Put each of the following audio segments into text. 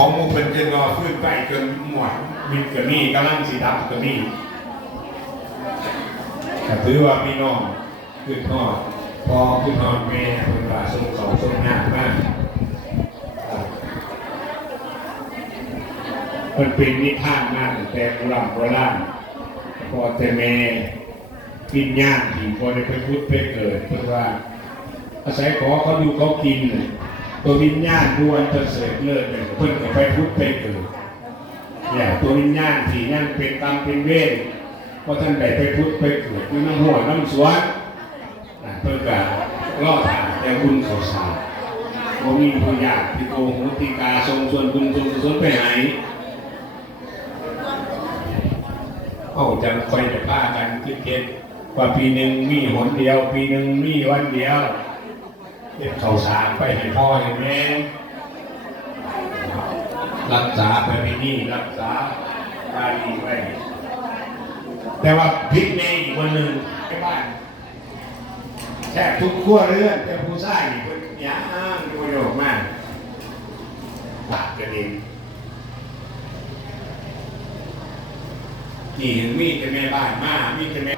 ของมุกเป็นเจนรอขึ้นไปเกินหมวดมิดกับนี่กำลังสีดับกับนี่แต่ถือว่าพี่น้องขึ้นทอดพอขึ้นทอดแม่เป็นว่าทรงเขาทรงงามากมันเป็นนิทานมากแต่โบราณโบราณพอแต่แม่กินย่างที่พอได้ไปพุทธไปเกิดเพื่อว่าอาศัยขอเขาอยู่เขากินน่ะ ตัววิญญาณดวนจะเสริฐเลิศเนี่ยเพิ่นก็ไปพุทธไปเกิดเนี่ยตัววิญญาณที่ยังเป็นกรรมเป็นเวรเพราะท่านได้ไปพุทธไปเกิดอยู่น้ำหัวน้ำสวนน่ะเพิ่นก็รอดทางแต่บุญเขาสาบ่มีผู้ยากที่โกงหุติกาทรงส่วนบุญทรงกุศลไปไหนเอาจังคอยจะพากันคิดเก็ตว่าปีหนึ่งมีหนเดียว ปีหนึ่งมีวันเดียว เก็บข่าวสารไปให้พ่อให้แม่ รักษาไปที่นี่รักษาการดีไปแต่ว่าพลิกในอีกวันหนึ่งในบ้านแทบทุกขั้วเรื่อนแต่ผู้ชายนี่เป็นยางโยโยกมากปากกระดิ่งนี่มีแต่แม่บ้านมามีแต่แม่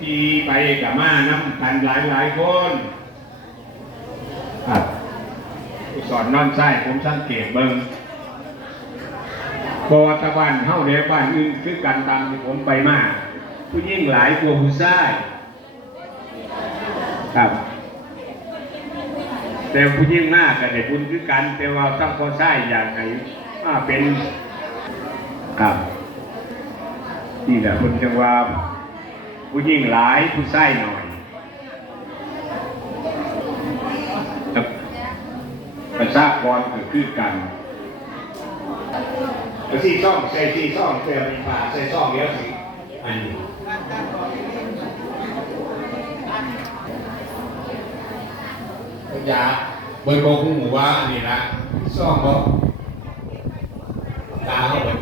ที่ไปกับมาน้ำกันหลายหลายคน ครับ สอนนอนไส้ผมสังเกตเบิ่งบอตะบ้านเฮาเดียบ้านอื่นคือกันตามที่ผมไปมาผู้ยิ่งหลายกว่าผู้ชายครับ แต่ผู้ยิ่งหน้ากับเด็กบุญคือกัน แต่ว่าต้องพอชายอย่างไหนมาเป็นครับนี่แหละคนจังว่าผู้ยิ่งหลายผู้ชายหน่อย ประชากรก็คือกันเอาสี่ซ่องใส่สี่ซ่องเติมมีฝาใส่ช่องเดียวสิอันนี้อยาเบิร์โบกหูว่าอันนี้ละซ่องบอกตาเขาเบ